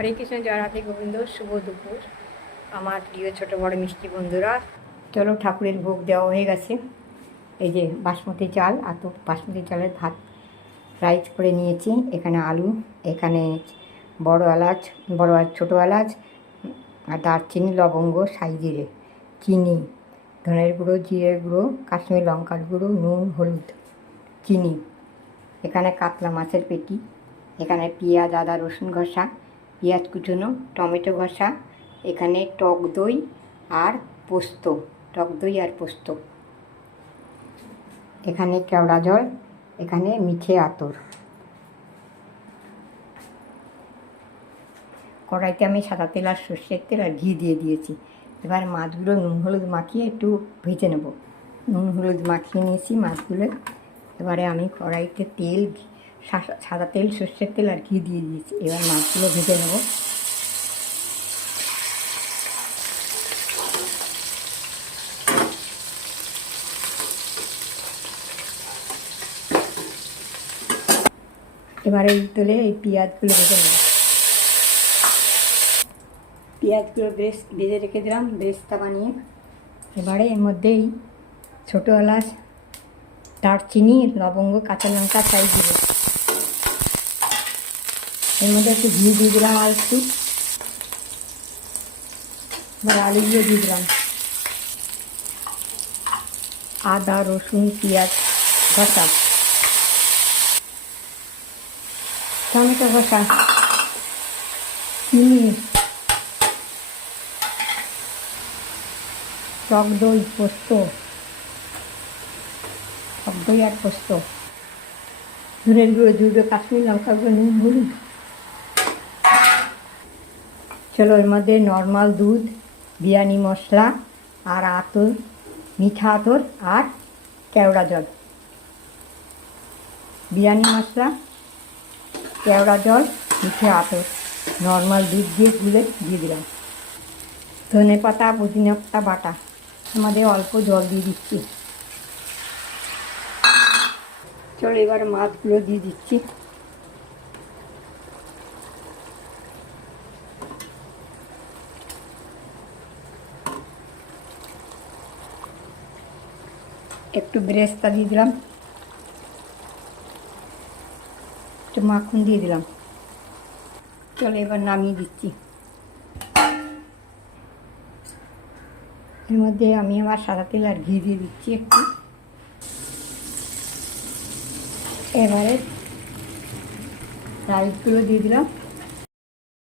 হরে কৃষ্ণ, জয় রাধে গোবিন্দ। শুভ দুপুর আমার প্রিয় ছোটো বড় মিষ্টি বন্ধুরা। চলো, ঠাকুরের ভোগ দেওয়া হয়ে গেছে। এই যে বাসমতি চাল, আর তো বাসমতি চালের ভাত রাইস করে নিয়েছি। এখানে আলু, এখানে বড় এলাচ, ছোটো এলাচ, আর দারচিনি, লবঙ্গ, সাই জিরে, চিনি, ধনের গুঁড়ো, জিরের গুঁড়ো, কাশ্মীর লঙ্কার গুঁড়ো, নুন, হলুদ, চিনি। এখানে কাতলা মাছের পেটি, এখানে পেঁয়াজ, আদা, রসুন ঘষা, পেঁয়াজ কুচনো, টমেটো ঘষা, এখানে টক দই আর পোস্ত, এখানে কেওড়া জল, এখানে মিঠে আতর। কড়াইতে আমি সাদা তেল আর সর্ষের তেল আর ঘি দিয়ে দিয়েছি। এবার মাছগুলো নুন হলুদ মাখিয়ে একটু ভেজে নেব। নুন হলুদ মাখিয়ে নিয়েছি মাছগুলো। এবারে আমি কড়াইতে তেল, সাদা তেল, সর্ষের তেল আর ঘি দিয়ে দিয়েছি। এবার মাছগুলো ভেজে নেব। এবারে এই তেলে এই পেঁয়াজগুলো ভেজে নেব। পেঁয়াজগুলো ভেজে রেখে দিলাম বেরেস্তা বানিয়ে। এবারে এর মধ্যেই ছোটো এলাচ, দারচিনি, লবঙ্গ, কাঁচা লঙ্কা, সাই জিরে, এর মধ্যে একটু ঘি দিয়ে দিলাম আর একটু। এবার আলুগুলো দিয়ে দিলাম। আদা, রসুন, পেঁয়াজ ঘষা, টমেটো ঘষা, চিনি, টক দই, আর পোস্ত, ধনের গুঁড়ো, জিরে, কাশ্মীর লঙ্কা গুঁড়ো, নুন, হলুদ। চলো, এর মধ্যে নর্মাল দুধ, বিরিয়ানি মশলা আর আতর, মিঠা আতর আর কেওড়া জল। বিরিয়ানি মশলা, কেওড়া জল, মিঠে আতর, নর্মাল দুধ দিয়ে গুলে দিয়ে দিলাম। ধনে পাতা, পুদিনা পাতা বাটা, আমাদের অল্প জল দিয়ে দিচ্ছি। চলো, এবার মাছগুলো দিয়ে দিচ্ছি। একটু বেরেস্তা দিয়ে দিলাম, একটু মাখন দিয়ে দিলাম। চলো, এবার নামিয়ে দিচ্ছি। এর মধ্যে আমি আমার সাদা তেল আর ঘি দিয়ে দিচ্ছি একটু। এবারে রাইসগুলো দিয়ে দিলাম।